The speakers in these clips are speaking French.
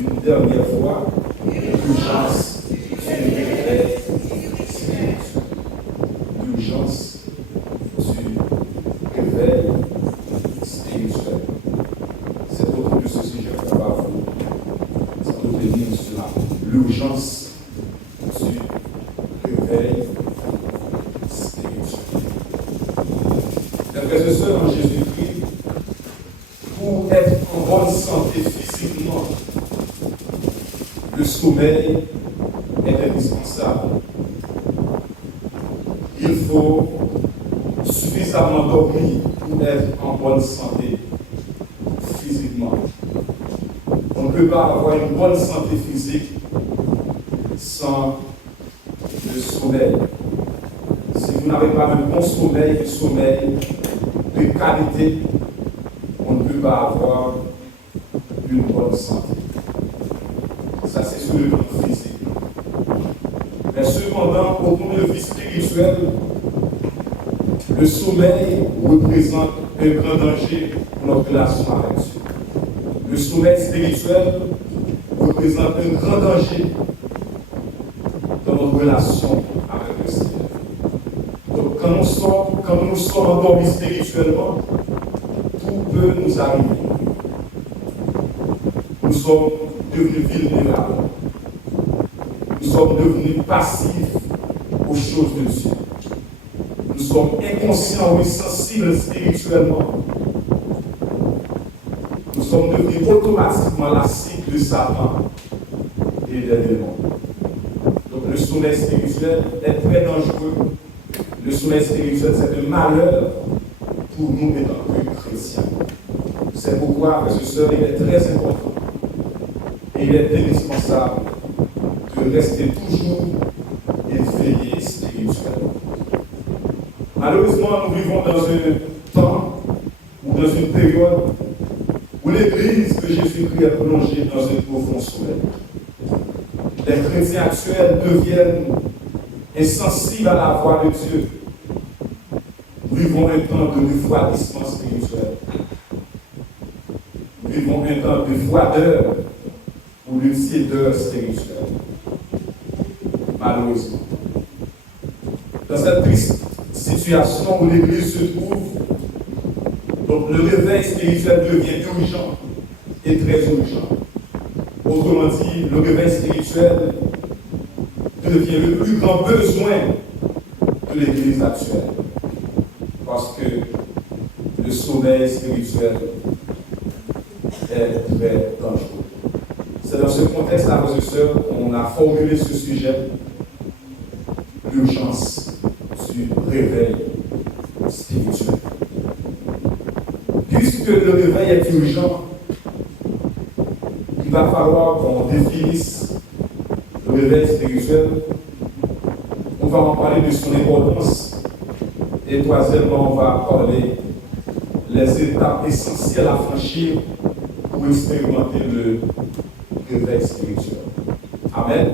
une dernière fois l'urgence du réveil spirituel. L'urgence du réveil spirituel. C'est autour de ce sujet que va vous entretenir cela. L'urgence du réveil spirituel. Mes frères et sœurs en Jésus-Christ, pour être en bonne santé physiquement, le sommeil est indispensable. Il faut suffisamment dormir pour être en bonne santé physiquement. On ne peut pas avoir une bonne santé physique sans le sommeil. Si vous n'avez pas un bon sommeil de qualité, on ne peut pas avoir une bonne santé. Ça, c'est sur le plan physique. Mais cependant, au point de vue spirituel, le sommeil représente un grand danger pour notre relation avec Dieu. Le sommeil spirituel représente un grand danger dans notre relation avec le Seigneur. Donc, quand nous sommes endormis spirituellement, tout peut nous arriver. Nous sommes devenus vulnérables. Nous sommes devenus passifs aux choses de Dieu. Nous sommes inconscients et sensibles spirituellement. Nous sommes devenus automatiquement la cible de Satan et des démons. Donc le sommeil spirituel est très dangereux. Le sommeil spirituel, c'est un malheur pour nous étant que chrétiens. C'est pourquoi, frères et sœurs, il est très important et il est indispensable de rester toujours éveillé spirituellement. Malheureusement, nous vivons dans un temps ou dans une période où l'Église de Jésus-Christ est plongée dans un profond sommeil. Les chrétiens actuels deviennent insensibles à la voix de Dieu. Nous vivons un temps de refroidissement spirituel. Nous vivons un temps de froideur ou de tiédeur spirituelle. Malheureusement. Dans cette triste situation où l'Église se trouve, donc le réveil spirituel devient urgent et très urgent. Autrement dit, le réveil spirituel devient le plus grand besoin de l'Église actuelle. Parce que le sommeil spirituel est très dangereux. C'est dans ce contexte-là, frères et sœurs, qu'on a formulé ce sujet, l'urgence du réveil spirituel. Puisque le réveil est urgent, il va falloir qu'on définisse le réveil spirituel. On va en parler de son importance. Et troisièmement, on va parler les étapes essentielles à franchir pour expérimenter le réveil spirituel. Amen.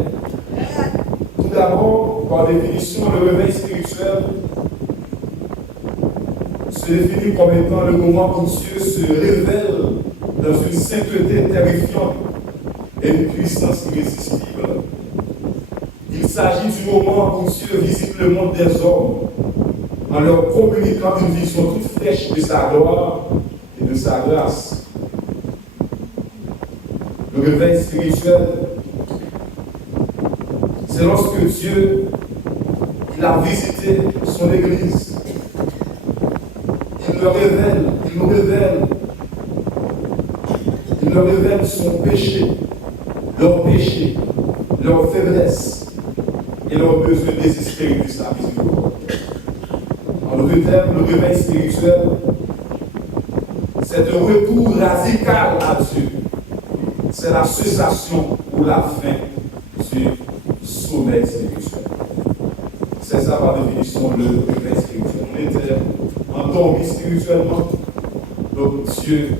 Tout d'abord, par définition, le réveil spirituel se définit comme étant le moment où Dieu se révèle dans une sainteté terrifiante et une puissance irrésistible. Il s'agit du moment où Dieu visite le monde des hommes en leur communiquant une vision toute fraîche de sa gloire et de sa grâce. Le réveil spirituel, c'est lorsque Dieu a visité son Église. Il leur révèle son péché, leur faiblesse et leur besoin désespéré de sa miséricorde. En d'autres termes, le réveil spirituel, c'est un retour radical à Dieu. C'est la cessation ou la fin du sommeil spirituel. C'est ça par définition le réveil spirituel. On était endormi spirituellement, donc Dieu,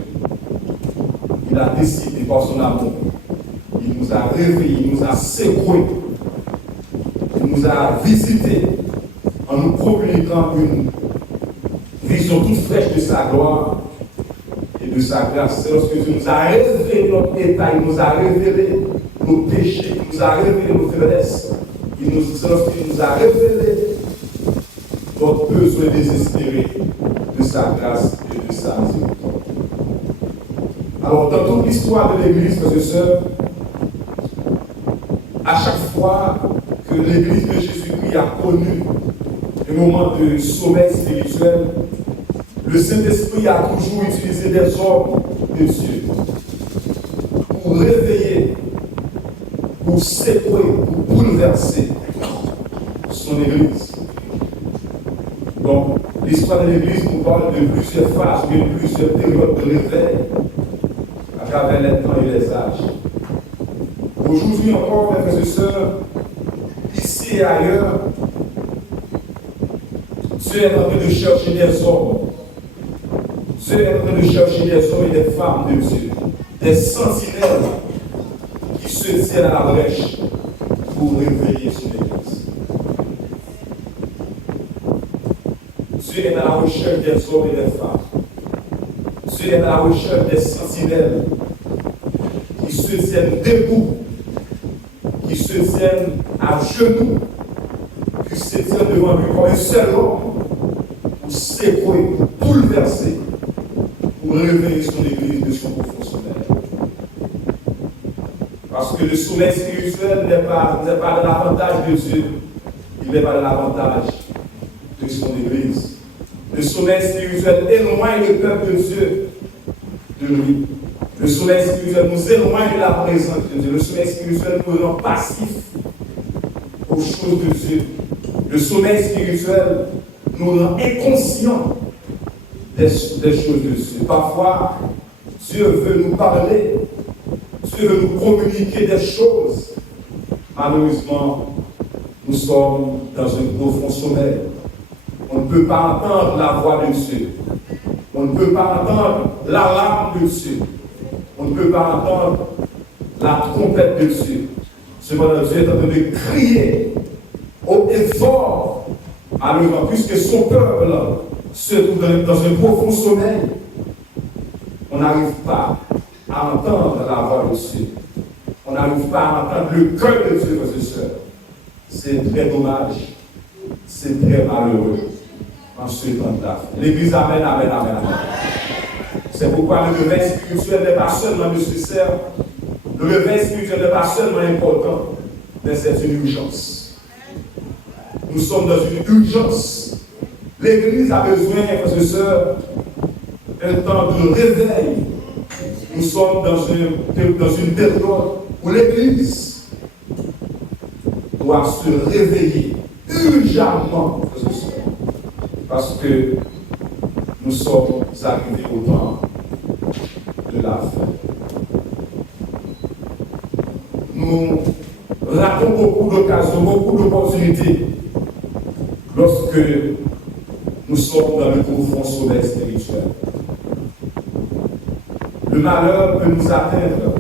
il a décidé par son amour. Il nous a réveillés, il nous a secoués, il nous a visités en nous communiquant une vision toute fraîche de sa gloire et de sa grâce. C'est lorsque Dieu nous a révélé révélé notre état, il nous a révélé nos péchés, il nous a révélé nos faiblesses, il nous a révélé notre besoin désespéré de sa grâce et de sa miséricorde. Alors, dans toute l'histoire de l'Église, frères et sœurs, à chaque fois que l'Église de Jésus-Christ a connu un moment de sommeil spirituel, le Saint-Esprit a toujours utilisé des hommes de Dieu pour réveiller, pour secouer, pour bouleverser son Église. Donc, l'histoire de l'Église nous parle de plusieurs phases, de plusieurs périodes de réveil à travers les temps et les âges. Aujourd'hui encore, mes frères et sœurs, ici et ailleurs, Dieu est en train de chercher des hommes. Dieu est en train de chercher des hommes et des femmes de Dieu, des sentinelles qui se tiennent à la brèche pour réveiller son Église. Dieu est à la recherche des hommes et des femmes. Dieu est à la recherche des sentinelles qui se tiennent debout, qui se tiennent à genoux, qui se tiennent devant lui comme un seul homme pour secouer, pour bouleverser, pour réveiller son Église de son profond sommeil. Parce que le sommeil spirituel n'est pas de l'avantage de Dieu, il n'est pas de l'avantage de son Église. Le sommeil spirituel éloigne le peuple de Dieu de lui. Le sommeil spirituel nous éloigne de la présence de Dieu. Le sommeil spirituel nous rend passifs aux choses de Dieu. Le sommeil spirituel nous rend inconscients des choses de Dieu. Parfois, Dieu veut nous parler, Dieu veut nous communiquer des choses. Malheureusement, nous sommes dans un profond sommeil. On ne peut pas entendre la voix de Dieu. On ne peut pas entendre l'alarme de Dieu. On ne peut pas entendre la trompette de Dieu. Cependant, Dieu est en train de crier haut et fort, malheureusement, puisque son peuple se trouve dans un profond sommeil. On n'arrive pas à entendre la voix de Dieu. On n'arrive pas à entendre le cœur de Dieu, frères et sœurs. C'est très dommage. C'est très malheureux en ce temps-là. L'Église, amen, amen, amen, amen. C'est pourquoi le réveil spirituel n'est pas seulement nécessaire, le réveil spirituel n'est pas seulement important, mais c'est une urgence. Nous sommes dans une urgence. L'Église a besoin, frères et sœurs, d'un temps de réveil. Nous sommes dans une période où l'Église doit se réveiller urgemment, frères et sœurs, parce que nous sommes arrivés au temps de la fin. Nous ratons beaucoup d'occasions, beaucoup d'opportunités lorsque nous sommes dans le profond sommeil spirituel. Le malheur peut nous atteindre,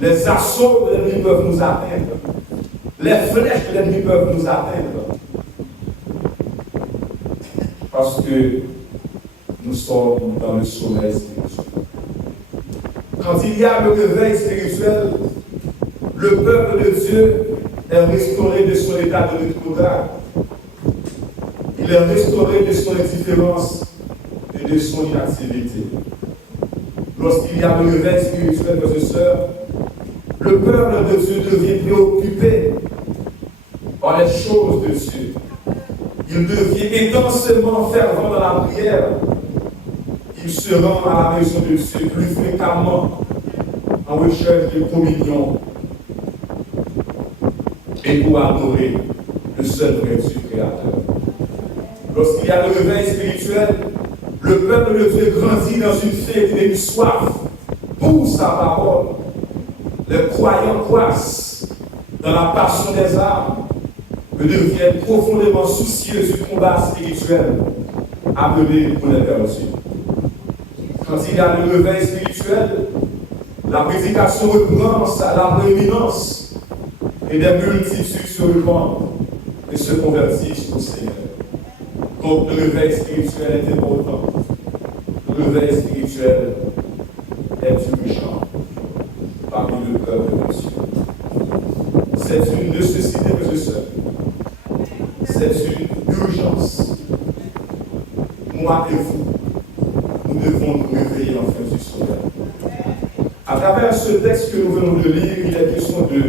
les assauts de l'ennemi peuvent nous atteindre, les flèches de l'ennemi peuvent nous atteindre, parce que nous sommes dans le sommeil spirituel. Quand il y a le réveil spirituel, le peuple de Dieu est restauré de son état de rétrograde. Il est restauré de son indifférence et de son inactivité. Lorsqu'il y a le réveil spirituel, frères et sœurs, le peuple de Dieu devient préoccupé par les choses de Dieu. Il devient intensément fervent dans la prière. Il se rend à la maison de Dieu plus fréquemment en recherche de communion et pour adorer le seul vrai Dieu créateur. Lorsqu'il y a le réveil spirituel, le peuple de Dieu grandit dans une fête et une soif pour sa parole. Les croyants croissent dans la passion des âmes et deviennent profondément soucieux du combat spirituel appelé pour les perdus. Quand il y a le réveil spirituel, la prédication reprend la prééminence et des multitudes se répandent et se convertissent au Seigneur. Donc le réveil spirituel est important. Le réveil spirituel est urgent. parmi le peuple de Dieu. C'est une nécessité, mes sœurs. C'est une urgence. Moi et vous, nous devons nous réveiller enfin du sommeil. À travers ce texte que nous venons de lire, il est question de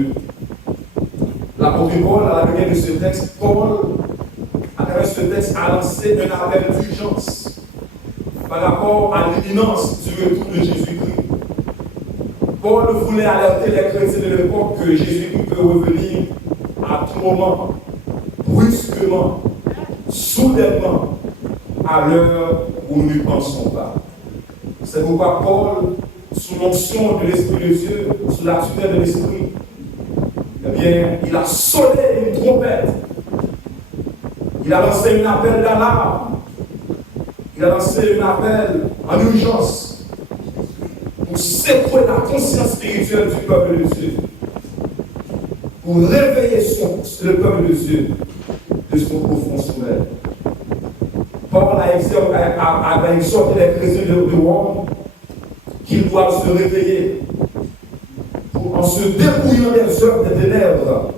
l'apôtre Paul, à la lumière de ce texte. Paul, à travers ce texte, a lancé un appel d'urgence par rapport à l'imminence du retour de Jésus-Christ. Paul voulait alerter les chrétiens de l'époque que Jésus-Christ peut revenir à tout moment, brusquement, soudainement, à l'heure où nous ne pensons pas. C'est pourquoi Paul, sous l'onction de l'Esprit de Dieu, sous la tutelle de l'Esprit, eh bien, il a sonné une trompette. Il a lancé un appel d'alarme. Il a lancé un appel en urgence pour secouer la conscience spirituelle du peuple de Dieu, pour réveiller le peuple de Dieu de son profond sommeil. Paul a exhorté les chrétiens de Rome qu'ils doivent se réveiller en se dépouillant des œuvres des ténèbres,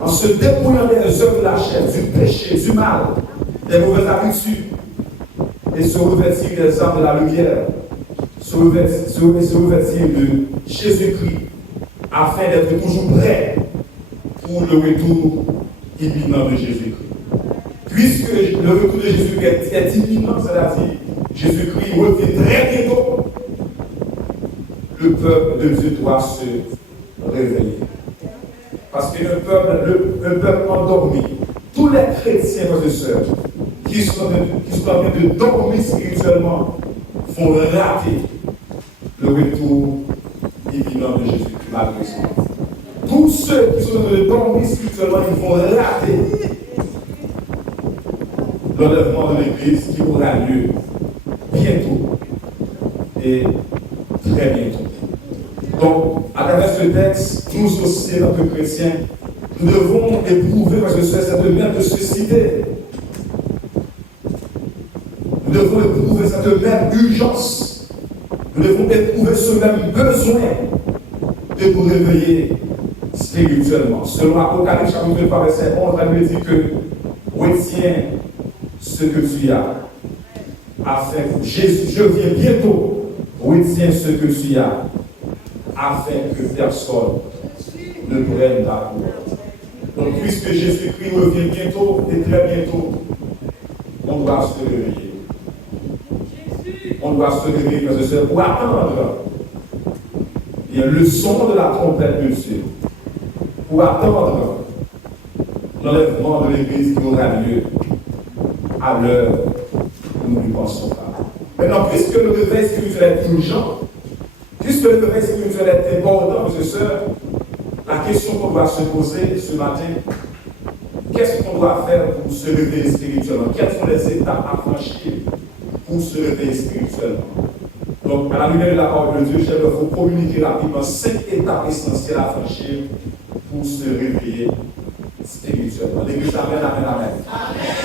en se dépouillant des œuvres de la chair, du péché, du mal, des mauvaises habitudes, et se revêtir des armes de la lumière, se revêtir de Jésus-Christ, afin d'être toujours prêt pour le retour imminent de Jésus-Christ. Puisque le retour de Jésus-Christ est imminent, c'est-à-dire Jésus-Christ revient très bientôt, le peuple de Dieu doit se réveiller. Parce qu'un peuple endormi, tous les chrétiens, frères et sœurs, qui sont en train de dormir spirituellement, vont rater le retour imminent de Jésus-Christ, malgré ça. Tous ceux qui sont en train de dormir spirituellement, ils vont rater l'enlèvement de l'Église qui aura lieu bientôt et très bientôt. Donc, à travers ce texte, nous aussi, en tant que chrétiens, nous devons éprouver, parce que c'est cette même nécessité. Nous devons éprouver cette même urgence. Nous devons éprouver ce même besoin de nous réveiller spirituellement. Selon Apocalypse chapitre 3, verset 11, la Bible dit que retiens ce que tu as, afin que je viens bientôt, retiens ce que tu as, afin que personne ne prenne ta cour. Donc, puisque Jésus-Christ revient bientôt et très bientôt, on doit se réveiller. On doit se réveiller, mes sœurs, pour attendre le son de la trompette de Dieu, pour attendre l'enlèvement de l'Église qui aura lieu à l'heure où nous ne pensons pas. Maintenant, puisque le réveil spirituel est urgent, puisque le réveil spirituel est important, mes sœurs, la question qu'on doit se poser ce matin, qu'est-ce qu'on doit faire pour se réveiller spirituellement? Quelles sont les étapes à franchir pour se réveiller spirituellement? Donc, à la lumière de la parole de Dieu, je vais vous communiquer rapidement 5 étapes essentielles à franchir pour se réveiller spirituellement. L'Église, amen, amen, amen.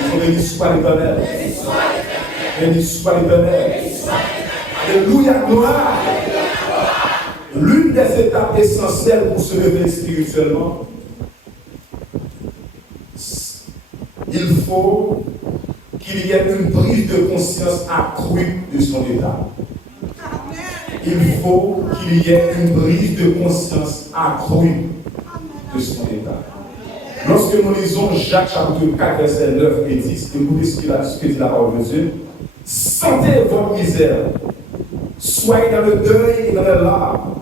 Nous sommes bénis soit l'Éternel. Bénis soit l'Éternel. Alléluia, gloire. L'une des étapes essentielles pour se réveiller spirituellement, il faut qu'il y ait une prise de conscience accrue de son état. Il faut qu'il y ait une prise de conscience accrue de son état. Lorsque nous lisons Jacques chapitre 4, verset 9 et 10, écoutez ce que dit la parole de Dieu. Sentez votre misère, soyez dans le deuil et dans les larmes,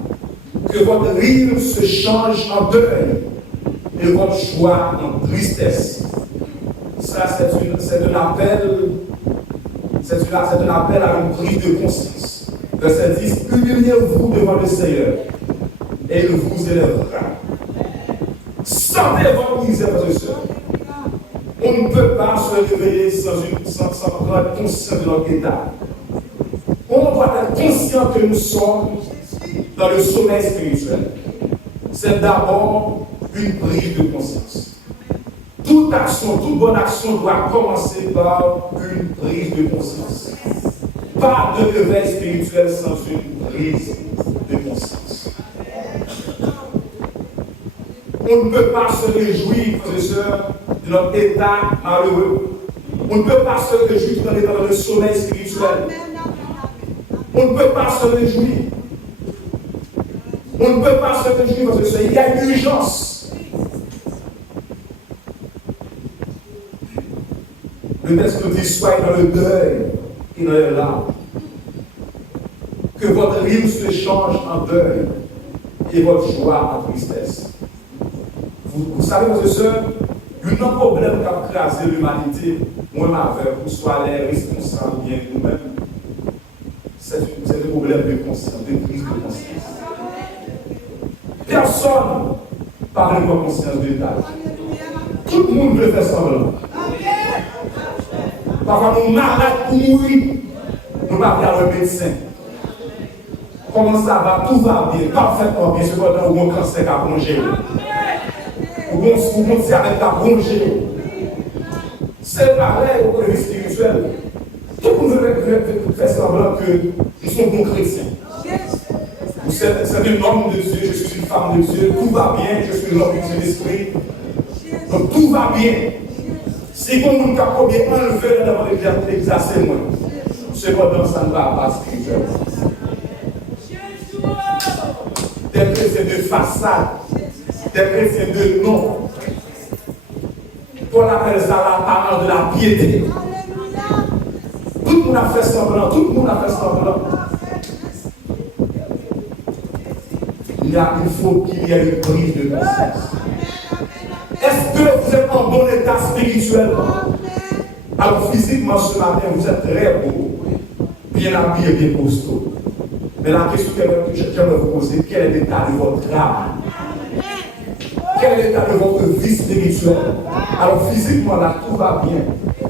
que votre rire se change en deuil et votre joie en tristesse. Ça, c'est un appel à une prise de conscience. Verset 10, humiliez-vous devant le Seigneur et il vous élèvera. Sentez votre misère, frères et sœurs. On ne peut pas se réveiller sans prendre conscience de notre état. On doit être conscient que nous sommes dans le sommeil spirituel. C'est d'abord une prise de conscience. Toute action, toute bonne action doit commencer par une prise de conscience. Pas de réveil spirituel sans une prise de conscience. On ne peut pas se réjouir, frères et sœurs, de notre état malheureux. On ne peut pas se réjouir dans le sommeil spirituel. On ne peut pas se réjouir. On ne peut pas se réjouir, frères et sœurs. Il y a une urgence. Le texte nous dit, soyez dans le deuil et dans les larmes. Que votre rire se change en deuil et votre joie en tristesse. Vous savez, frères et sœurs, il y a un problème qui a crasé l'humanité, moi, ma veille, pour soit les responsables bien nous-mêmes. C'est un problème de conscience, de prise de conscience. Personne parle de conscience de tâche. Tout le monde veut faire semblant. Parfois, nous malades pour mourir, nous ne parlons pas le médecin. Comment ça va? Tout va bien, parfaitement bien. Cependant, au moins, cancer à plonger. Au moins, c'est avec ta plonger. C'est pareil au côté spirituel. Tout le monde veut faire semblant que nous sommes bons chrétiens. C'est un homme de Dieu, je suis une femme de Dieu, tout va bien, je suis l'homme de l'esprit. Donc tout va bien. C'est comme nous avons bien enlevé dans l'exercer moins. Cependant, ça ne va pas spirituellement. Des chrétiens de façade, des chrétiens de nom. Paul appelle ça l'apparence de la piété. Tout le monde a fait semblant, tout le monde a fait semblant. Il faut qu'il y ait une prise de conscience. Est-ce que vous êtes en bon état spirituellement? Alors physiquement ce matin, vous êtes très beau, bien habillé, bien costaud. Mais la question que j'aimerais vous poser, quel est l'état de votre âme? Quel est l'état de votre vie spirituelle? Alors physiquement là, tout va bien.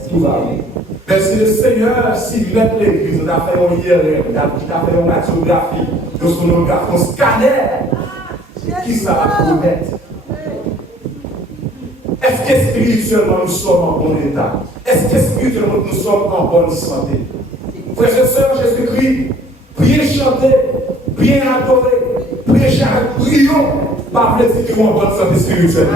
Tout va bien. Mais si le Seigneur ciblait l'église, on a fait un IRM, on a fait une radiographie, de sonographe, on scanner, qui ça va promettre? Est-ce que spirituellement nous sommes en bon état? Est-ce que spirituellement nous sommes en bonne santé? Frères et sœurs, Jésus-Christ, priez, chanter, priez, adorer, prions, pas plaisir que vous en bonne santé spirituelle.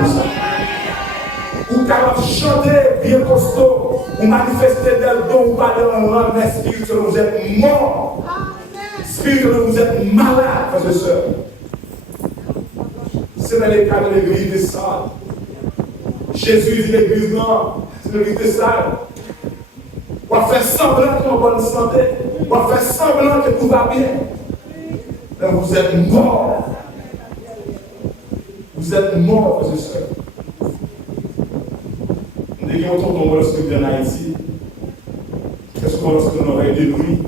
Ou capable de chanter bien costaud, ou manifester des dons, ou parler en langue, mais spirituellement vous êtes morts. Spirituellement vous êtes malades, frères et sœurs. C'est dans les cas de l'église des salles. Jésus dit l'église non, c'est l'église des salles. On va faire semblant qu'on est en bonne santé. On va faire semblant que tout va bien. Mais vous êtes morts. Vous êtes morts, frères et sœurs. Dès qu'on tombe lorsque nous en Haïti, c'est souvent lorsque nous avons de nuit.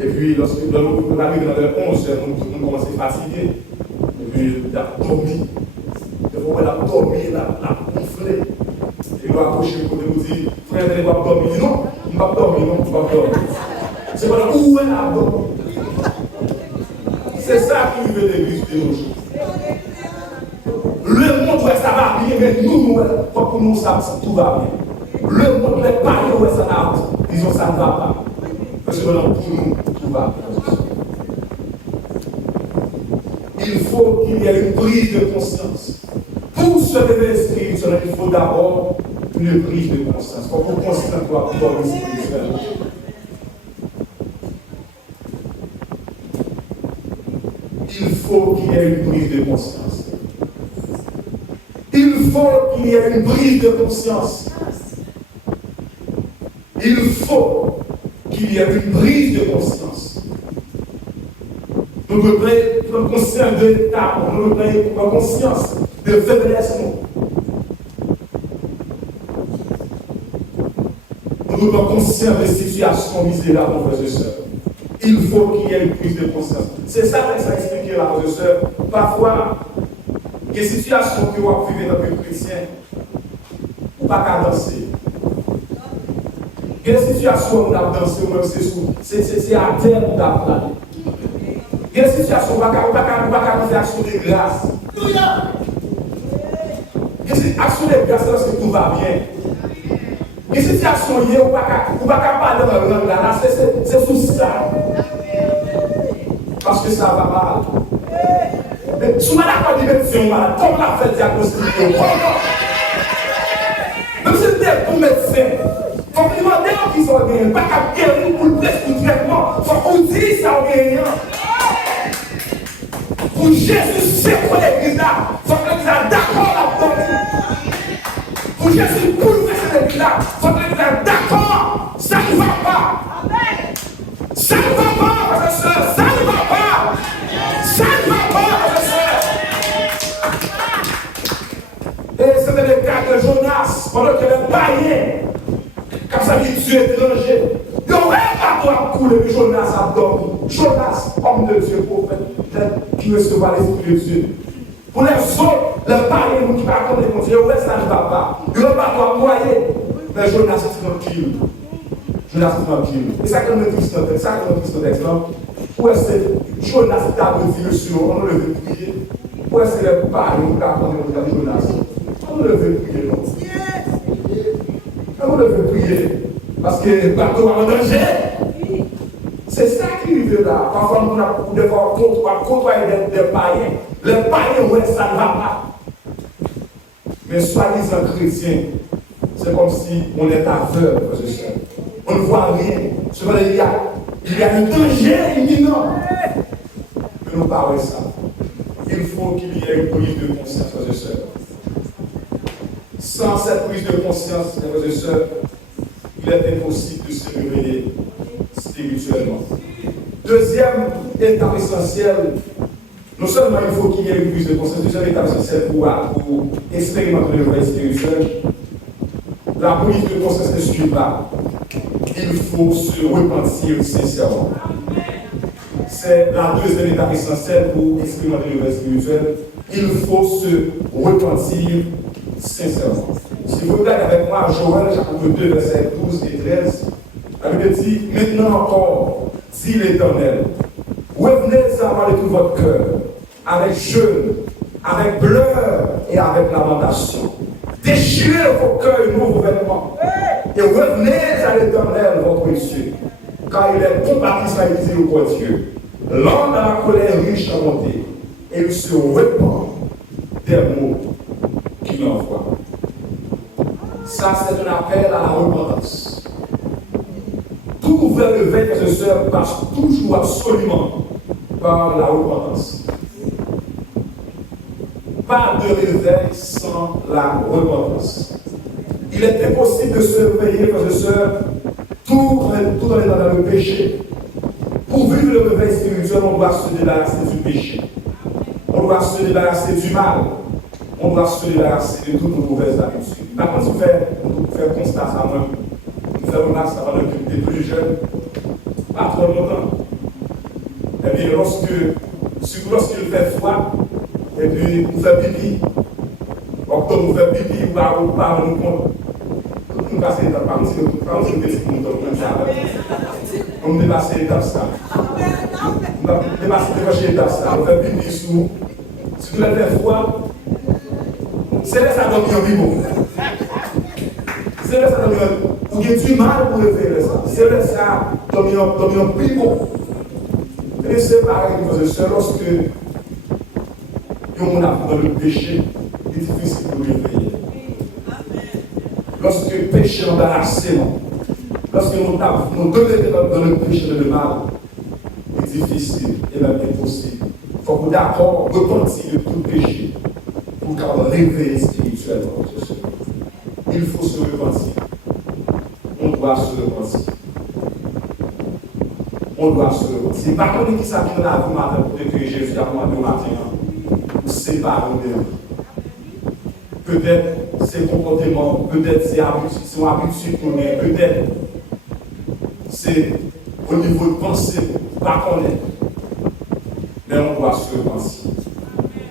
Et puis, lorsque nous arrivons dans les 11 heures, nous commençons à fatiguer. Et puis, il a dormi. Il faut la dormir, la gonfler. Et nous approcher pour nous dire, frère, il va dormir. Non, il ne va pas dormir, non, il va pas dormir. C'est pas où elle a dormi. C'est ça qui veut l'église de nos jours. Le monde, ouais, ça va bien, mais nous, pour nous, ça, tout va bien. Le monde, les parents, ouais, ça va bien. Disons, ça ne va pas. Parce que pour nous, tout va bien. Il faut qu'il y ait une prise de conscience. Pour se réveiller spirituellement, il faut d'abord une prise de conscience. Pour qu'on conscience pour le spirituel. Il faut qu'il y ait une prise de conscience. Il faut qu'il y ait une prise de conscience. Il faut qu'il y ait une prise de conscience. Nous devons prendre conscience de l'état, nous devons prendre conscience de faiblesse. Nous devons prendre conscience des situations misérables, frères et sœurs. Il faut qu'il y ait une prise de conscience. C'est ça que ça explique là, frères et sœurs. Parfois, il y a des situations que vous vivez dans le chrétien, ou pas qu'à danser. Il y a des situations où on a dansé, ou même c'est à terre où on a plané. Il y a des situations où on va faire action de grâce. Il y a des actions de grâce parce que tout va bien. Il y a des situations où on ne va pas parler dans la langue là, c'est sous ça. Parce que ça va mal. Mais si on a d'accord de médecin malade, comment on a fait diagnostiquer? Comment? Même si c'est un bon médecin, il faut que demander qui sont gagnants. Pas qu'à guérir pour le test pour le traitement. Il faut qu'on dise ça aux gagnants. Pour Jésus, c'est pour l'église là. Il faut que l'église soit d'accord là-dedans. Pour Jésus, pour l'église là. Il faut que l'église soit d'accord. Ça ne va pas. Ça ne va pas, frère et sœur. Ça ne va pas. Ça ne va pas, frère et sœur. Et c'était le cas de Jonas, pendant que les païens, comme ça, ils tuent étrangers. Ils ont un bateau à couler, mais Jonas a dormi. Jonas, homme de Dieu, prophète, qui recevra l'Esprit de Dieu. Pour les autres, les païens, qui ne pas comme les conseillers, ouais, ça ne va pas. Ils ont un bateau à noyer. Mais Jonas est tranquille. Jonas est tranquille. Et ça, comme le Christ texte, où est-ce que Jonas t'a dit le sur, on le veut prier. Où est-ce que les païens, qui ont Jonas? On le veut prier, non? On le veut prier. Parce que le bateau est en danger. C'est ça qui arrive là. Parfois, on a devoir côtoyer des païens. Les païens, ouais, ça ne va pas. Mais soi-disant chrétien, c'est comme si on est aveugle, frères et sœurs. On ne voit rien. Cependant, il y a un danger imminent. Mais nous parlons de ça. Il faut qu'il y ait une prise de conscience, frères et sœurs. Sans cette prise de conscience, frères et sœurs, il est impossible de se réveiller spirituellement. Deuxième étape essentielle, non seulement il faut qu'il y ait une prise de conscience, deuxième étape essentielle pour expérimenter le réveil spirituel, la prise de conscience ne suit pas. Il faut se repentir sincèrement. C'est la deuxième étape essentielle pour expérimenter le réveil spirituel. Il faut se repentir sincèrement. Si vous regardez avec moi, Joël, chapitre 2, versets 12 et 13, la Bible dit, maintenant encore, dit l'Éternel, revenez à moi de tout votre cœur, avec jeûne, avec pleurs et avec lamentation. Déchirez vos cœurs et vos vêtements, et revenez à l'Éternel, votre Dieu, car il est compatissant et miséricordieux, lent dans la colère, riche à monter, et il se répand des mots qu'il envoie. Ça, c'est un appel à la repentance. Tout vers le veille, frères et sœurs, passe toujours absolument par la repentance. Pas de réveil sans la repentance. Il est impossible de se réveiller, frères et sœurs, tout en étant dans le péché. Pour vivre le réveil spirituel, on doit se débarrasser du péché. On doit se débarrasser du mal. On doit se débarrasser de toutes nos mauvaises habitudes. Par contre, vous faites constat ça, moi, vous faites remarque ça pendant que vous êtes plus jeune, pas trop longtemps. Et bien, surtout lorsqu'il fait froid, et puis vous faites pipi, octobre vous faites pipi, vous parlez nous compte. Nous passons l'étape, par contre, si nous décidons de comme ça, on nous dépasse l'étape ça. On dépasse l'étape ça, on fait pipi sous. Si vous avez froid, c'est là que ça donne un vivant. C'est là que ça donne un. Vous avez du mal pour révéler ça. C'est là que ça donne un vivant. Et c'est pareil, frères et sœurs, lorsque on a dans le péché, il est difficile de réveiller. Lorsque le péché embarrassé, lorsque nous donnons dans le péché de mal, il est difficile et même impossible. Il faut que vous d'accord repentir de tout péché. Pour qu'on réveille spirituellement. Il faut se repentir. On doit se repentir. On doit se repentir. Par contre, qui ça qui nous a vu matin pour que Jésus a commandé au matin, ou séparer de nous. Peut-être c'est comportement, peut-être c'est habitude qu'on est, peut-être c'est au niveau de pensée, pas qu'on est. Mais on doit se repentir.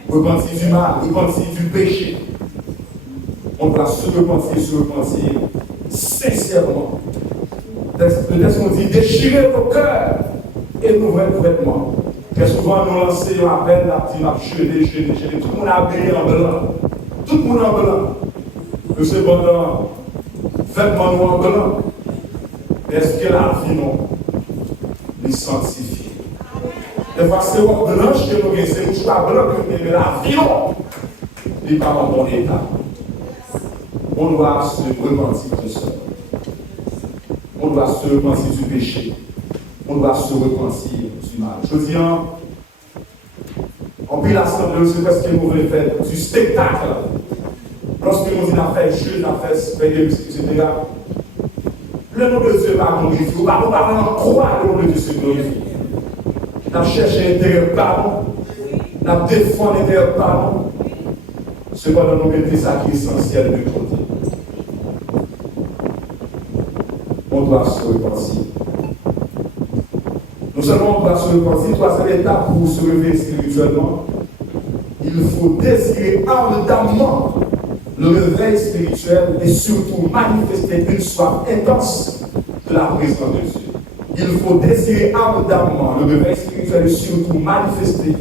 Repentir du mal, repentir du péché. On doit se repentir sincèrement. Le texte nous dit déchirez vos cœurs et nos vêtements. Très souvent, nous lançons un appel, la petite jeûner. Tout le monde a habillé en blanc. Tout le monde en blanc. Mais cependant, vêtements noirs en blanc. Est-ce que la vie, non, les sanctifie? Des fois, c'est robe blanche que nous avons, c'est mouchoir blanc que nous avons, l'avion n'est pas en bon état. On doit se repentir de ça. On doit se repentir du péché. On doit se repentir du mal. Je dis, en plus, l'assemblée, c'est parce que nous voulons faire du spectacle. Lorsque nous avons fait jeu, nous avons fait spectacle, etc. Le nom de Dieu va glorifier. On va parler en croix, le nom de Dieu se glorifie. Nous avons cherché l'intérieur pardon. Nous avons défendu l'intérieur pardon. Cependant, nous mettons ça qui est essentiel de côté. On doit se repentir. Non seulement on doit se repentir, troisième étape pour se réveiller spirituellement, il faut désirer ardemment le réveil spirituel et surtout manifester une soif intense de la présence de Dieu. Il faut désirer ardemment le réveil spirituel et surtout manifester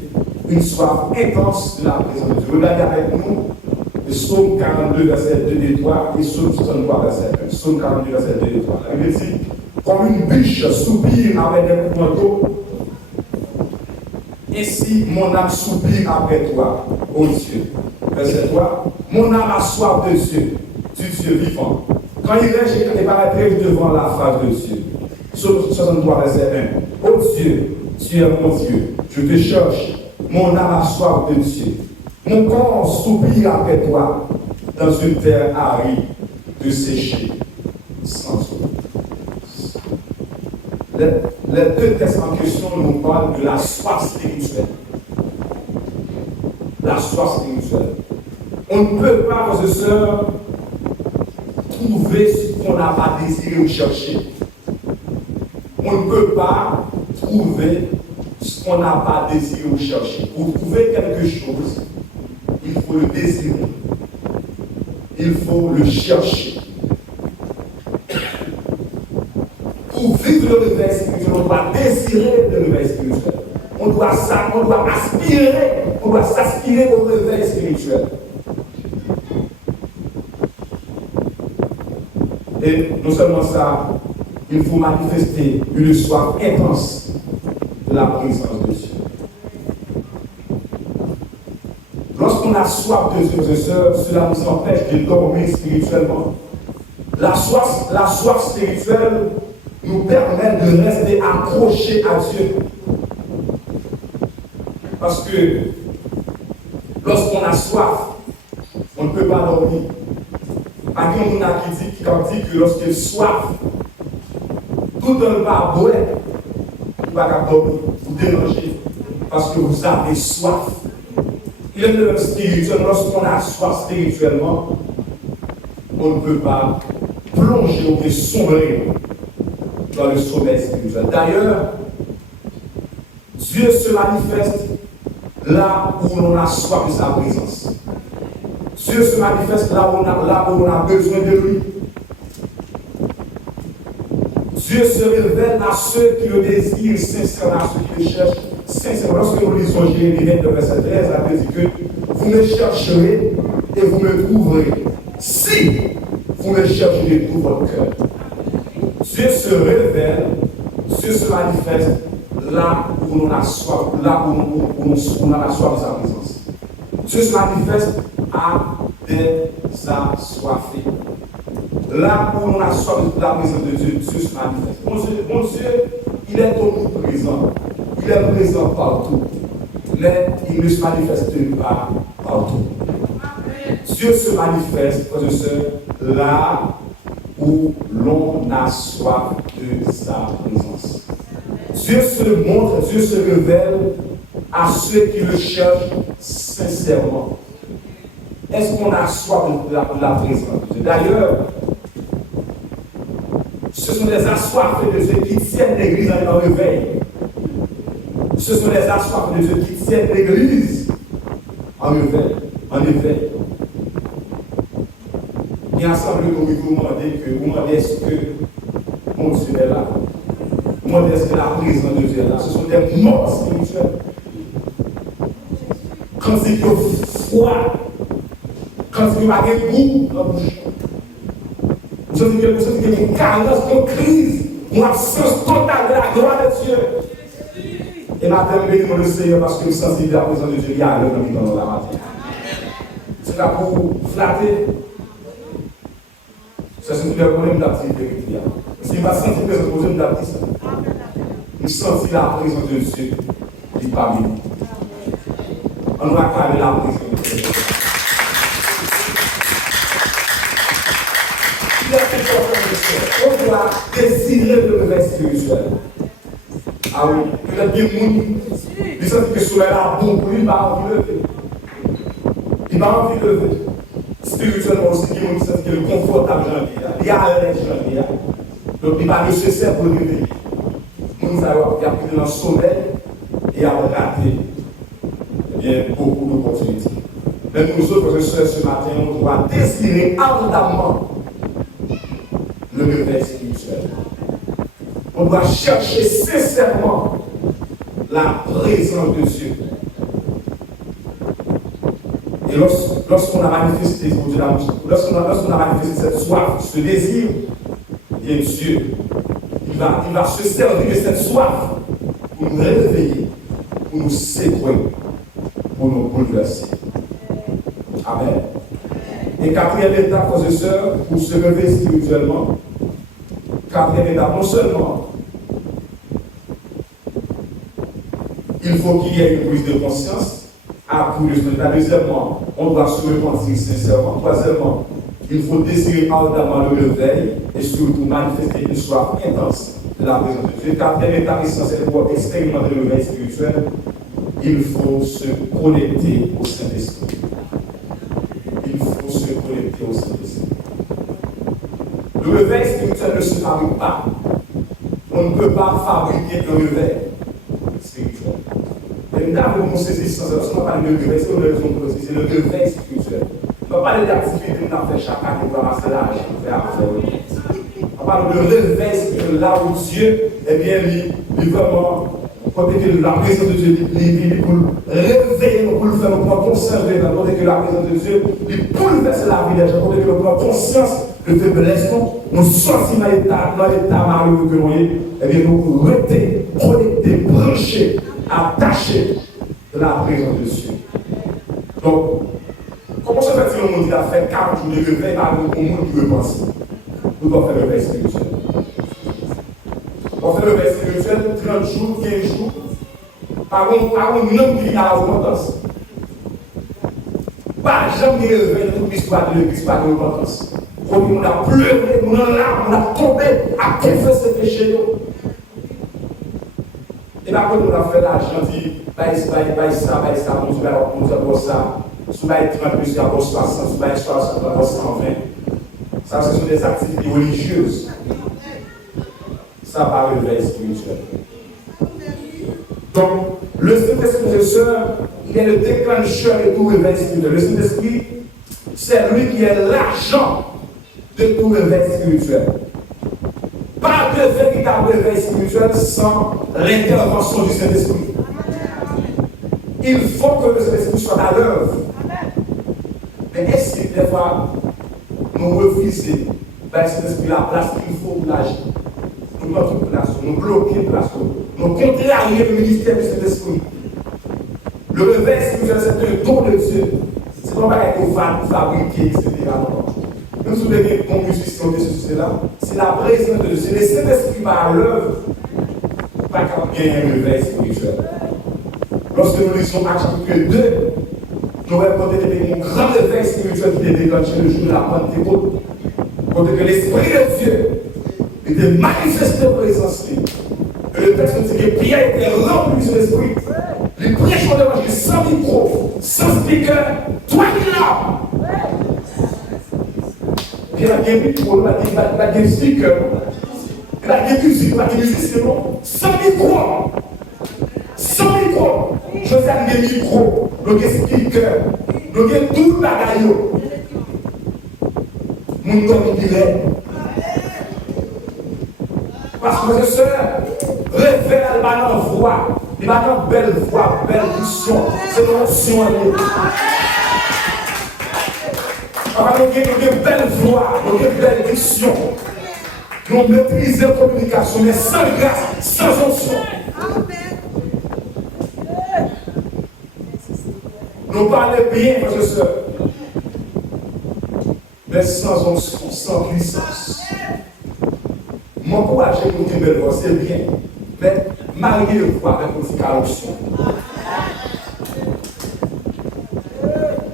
une soif intense de la présence de Dieu. Regardez avec nous le psaume 42, verset 2 et 3 et psaume 63, verset 1. Psaume 42, verset 2 et 3. La Bible dit, comme une biche soupire après des coups d'eau, ainsi mon âme soupire après toi, ô Dieu. Verset 3. Mon âme a soif de Dieu, du Dieu vivant. Quand il reste, il paraîtrait devant la face de Dieu. Psaume 63, verset 1. Ô Dieu, tu es mon Dieu, je te cherche. Mon âme a soif de Dieu. Mon corps soupire après toi dans une terre aride, desséchée, sans eau. Les deux textes en question nous parlent de la soif spirituelle. La soif spirituelle. On ne peut pas, frères et sœurs, trouver ce qu'on n'a pas désiré ou cherché. On ne peut pas trouver ce qu'on n'a pas désiré ou cherché. Pour trouver quelque chose, il faut le désirer. Il faut le chercher. Pour vivre le réveil spirituel, on doit désirer le réveil spirituel. On doit aspirer, on doit s'aspirer au réveil spirituel. Et non seulement ça, il faut manifester une soif intense de la présence de Dieu. Lorsqu'on a soif de Dieu, frères et sœurs, cela nous empêche de dormir spirituellement. La soif spirituelle nous permet de rester accrochés à Dieu. Parce que lorsqu'on a soif, on ne peut pas dormir. Par contre, on a qui dit que lorsqu'il y a soif, tout le pas boire, vous ne pouvez pas dormir, vous déranger, parce que vous avez soif. Il est le même spirituel, lorsqu'on a soif spirituellement, on ne peut pas plonger ou sombrer dans le sommeil spirituel. D'ailleurs, Dieu se manifeste là où l'on a soif de sa présence. Dieu se manifeste là où on a besoin de lui. Dieu se révèle à ceux qui le désirent sincèrement, à ceux qui le cherchent sincèrement. Lorsque nous lisons Jérémie 22, verset 13, la Bible dit que vous me chercherez et vous me trouverez. Si vous me cherchez de tout votre cœur. Dieu se révèle, Dieu se manifeste là où on a soif, là où on a la soif de sa présence. Dieu se manifeste à des assoiffés. Là où on a soif de la présence de Dieu, Dieu se manifeste. Mon Dieu, il est omniprésent. Il est présent partout. Mais il ne se manifeste pas partout. Dieu se manifeste, frères et sœurs, là où l'on a soif de sa présence. Dieu se montre, Dieu se révèle à ceux qui le cherchent sincèrement. Est-ce qu'on a soif de la présence de Dieu? D'ailleurs, ce sont les assoiffés de Dieu qui tiennent l'église en réveil. Ce sont les assoiffés de Dieu qui tiennent l'église en réveil. En éveil. Et ensemble, nous vous demandez est-ce que mon Dieu est là? Vous demandez est-ce que la présence de Dieu est là? Ce sont des morts spirituels. Quand il y a froid, quand il y a des goûts dans la bouche, vous sentez quelque chose qui est une carence, une crise, une absence totale de la gloire de Dieu. Et maintenant, bénis-moi le Seigneur parce que le sensible de la présence de Dieu, il y a l'heure dans la matinée. C'est là pour flatter. Ça, c'est une problème d'activité. Si je ne sens pas la présence de Dieu, je sens la présence de Dieu qui parmi nous. On va acclamer la présence de Dieu. On doit désirer le réveil spirituel. Ah oui, peut-être bien le monde, il sent que sur la bon pour lui, il va envie de lever. Il va envie de lever. Spirituellement aussi, il sent que le confortable janvier, il y a l'aise janvier. Donc il va nécessaire pour le réveiller. Nous avons appris dans le sommeil et à rater beaucoup d'opportunités. Mais nous autres, ce matin, on doit désirer ardemment le réveil spirituel. On doit chercher sincèrement la présence de Dieu. Et lorsqu'on a manifesté, lorsqu'on a manifesté cette soif, ce désir, bien Dieu, il va se servir de cette soif pour nous réveiller, pour nous secouer, pour nous bouleverser. Amen. Et quatrième étape, frères et sœurs, pour se réveiller spirituellement, quatrième étape, non seulement il faut qu'il y ait une prise de conscience à tout le résultat. Deuxièmement, on doit se repentir sincèrement. Troisièmement, il faut désirer ardemment le réveil et surtout manifester une soif intense de la présence de Dieu. Quatrième étape essentielle pour expérimenter le réveil spirituel, il faut se connecter au Saint-Esprit. Il faut se connecter au Saint-Esprit. Le réveil spirituel ne se fabrique pas. On ne peut pas fabriquer un réveil spirituel. Et nous avons mon saisissement, lorsqu'on parle de réveil, c'est le réveil spirituel. On ne va pas parler d'activité qu'on a fait chaque année pour ramasser l'argent, pour faire affaire. On parle de réveil spirituel, là où Dieu, eh bien, il vraiment, quand la présence de Dieu, il pour réveiller, pour le faire, pour conserver, quand que la présence de Dieu, il bouleverse la vie des gens, quand que nous prenons conscience de faiblesse, nous sortons dans l'état malheureux que nous sommes, eh bien, nous restons connectés, branchés, attachés de la présence de Dieu. Donc, comment se fait-il au monde qui a fait 4 jours de réveil par le monde qui veut penser? Nous devons faire le réveil spirituel. On fait le réveil spirituel 30 jours, 15 jours, par un homme qui a la repentance. Pas jamais réveil dans toute l'histoire de l'Église par la repentance. Quand on a pleuré, on a larmes, on a tombé à confesser ses péchés. Et là, quand on a fait l'argent, dit, ça, on dit ça, sous 30 plus 60, sous 60, 120. Ça, ce sont des activités religieuses. Ça va réveil spirituel. Donc, le Saint-Esprit, sœurs, il est le déclencheur de tout réveil spirituel. Le Saint-Esprit, c'est lui qui est l'agent de tout réveil spirituel. Pas de véritable réveil spirituel sans l'intervention du Saint-Esprit. Il faut que le Saint-Esprit soit à l'œuvre. Mais est-ce que des fois, nous refusons le Saint-Esprit la place qu'il faut pour l'agir? Nous prenons toute place, nous bloquons la place, nous contrarions le ministère du Saint-Esprit. Le réveil spirituel, c'est un don de Dieu. C'est pas qu'on va fabriquer, etc. Même si vous avez une musicien de ceci, là, c'est la présence de Dieu. C'est le Saint-Esprit par l'œuvre, pas qu'il y ait un réveil spirituel. Lorsque nous lisons Actes chapitre 2, nous avons peut-être un grand réveil spirituel qui était déclenché le jour de la Pentecôte. Quand que l'Esprit de Dieu était manifesté en présence. Et le texte dit que Pierre était rempli de l'Esprit. Les prêcheurs de l'évangile sans micro, sans speaker, toi qui là. Pierre a bien micro, il a bien speaker, il a bien musique, il a bien musicien, sans micro. Sans micro. Je sais un micro, le speaker, le tout le bagaille. Mon comme il est. Parce que ce révèle la voix, il va une belle voix, belle vision. C'est une option. On va une belle voix, une belle vision. Nous maîtrisons la communication, mais sans grâce, sans option. Nous parlons bien, frères et sœurs. Mais sans onction, sans puissance. M'encourager pour une belle voix, c'est bien. Mais marier le voix avec une onction.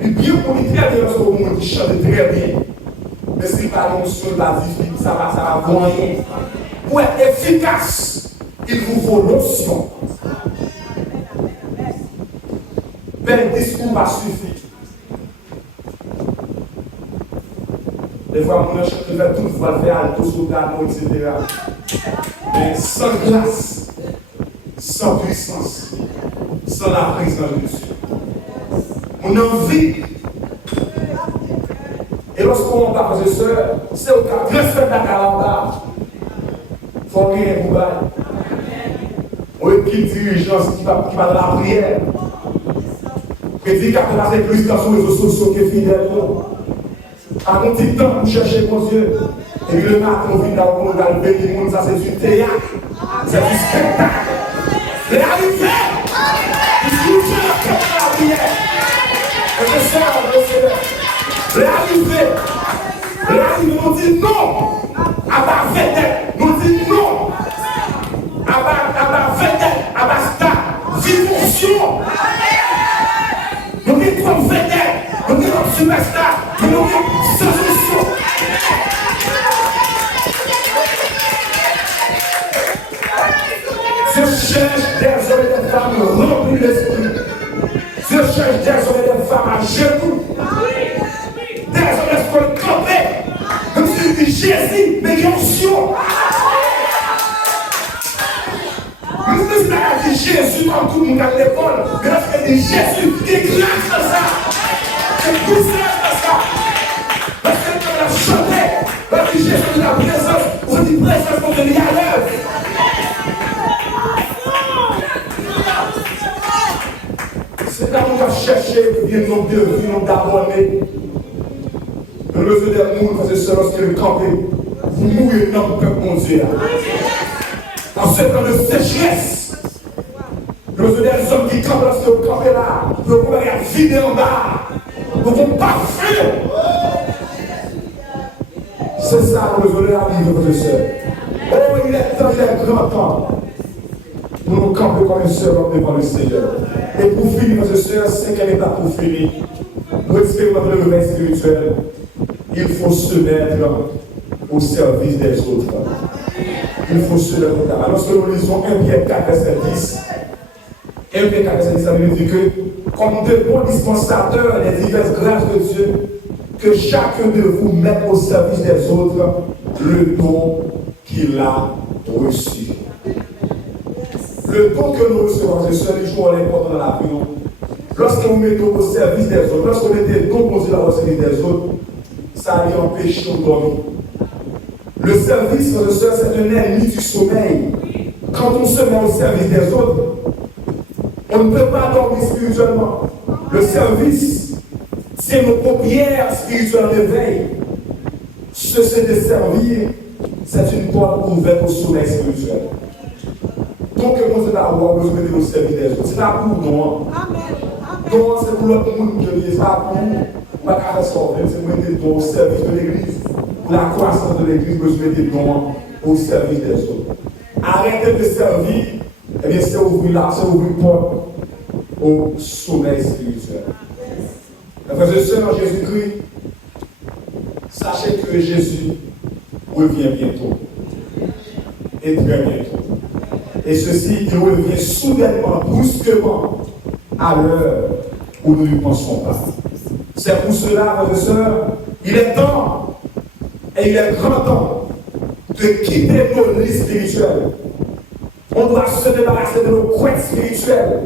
Bien pour lui très bien, au monde qui chante très bien. Mais si pas l'onction, la difficulté, ça va moyen. Pour être efficace, il vous faut l'onction. Bel discours va suffire. Des fois, mon chante fait tout, va faire alto sur le piano, etc. Mais sans grâce, sans puissance, sans la présence de Dieu. On envie. Et lorsqu'on parle, frères et sœurs, c'est au cas de respect de la calamba. Il faut qu'il y ait un boubaille. Ou une équipe dirigeante qui va de la prière. Qui dit qu'à la église dans les réseaux sociaux qui est fidèle. À mon petit temps pour chercher mon Dieu. Et puis le matin, on vient dans le monde, le monde, ça c'est du théâtre. C'est du spectacle. Réalité. Il faut que la prière. Réaliser, nous dit non à ma vedette, nous dit non à ma vedette, à ma star, vivotion. Nous dit comme vedette, nous dit comme superstar, nous dit sensation. Je cherche des hommes et des femmes remplis d'esprit. Je cherche des hommes et des femmes à genoux. Des hommes et des femmes campés. Comme si c'était Jésus, mais qui ont onction. Nous ne sommes pas dit Jésus comme tout le monde à l'école. Mais lorsqu'il dit Jésus, il est grâce à ça. C'est tout ça à ça. Parce que quand on a chanté, parce que Jésus est la présence, on dit présence pour venir à l'œuvre. C'est là qu'on va chercher bien nos deux vies, nos d'abonnés. Le besoin des monde, parce que c'est lorsqu'il est campé, vous mourrez dans le peuple, mon Dieu. En ce temps de sécheresse, le besoin des hommes qui campent lorsque vous campez là, vous pouvez regarder vider en bas, vous ne pouvez pas fuir. C'est ça le besoin de la vie, frères et sœurs. Oh, il est temps, il est grand temps. Pour nous camper comme un seul homme devant le Seigneur. Et pour finir, frères et sœurs, cinquième étape pour finir, pour expérimenter le réveil spirituel, il faut se mettre au service des autres. Il faut se mettre au travail. Lorsque nous lisons 1 Pierre 4, verset 10, 1 Pierre 4, verset 10, ça veut dire que, comme de bons dispensateurs des diverses grâces de Dieu, que chacun de vous mette au service des autres le don qu'il a reçu. Le don que nous recevons, c'est celui qui joue l'important dans la vie. Lorsque vous mettez au service des autres, lorsque vous mettez le don posé au service des autres, ça lui empêche de dormir. Le service, frères et sœurs, c'est un ennemi du sommeil. Quand on se met au service des autres, on ne peut pas dormir spirituellement. Le service, c'est nos paupières spirituelles en éveil. Cesser de servir, c'est une porte ouverte au sommeil spirituel. Donc, on se d'avoir besoin de nous servir des autres. C'est pas pour nous. Donc, c'est pour l'autre monde que je dis, c'est pas pour nous. On va pas sortir, c'est pour mettre au service de l'église. Pour la croissance de l'église, besoin de dons au service des autres. Arrêtez de servir, eh bien, c'est ouvrir là, c'est ouvrir porte au sommeil spirituel. Frères et sœurs en Jésus-Christ, sachez que Jésus revient bientôt. Et très bientôt. Et ceci, il revient soudainement, brusquement, à l'heure où nous ne pensons pas. C'est pour cela, frères et sœurs, il est temps, et il est grand temps, de quitter nos lits spirituels. On doit se débarrasser de nos couettes spirituelles.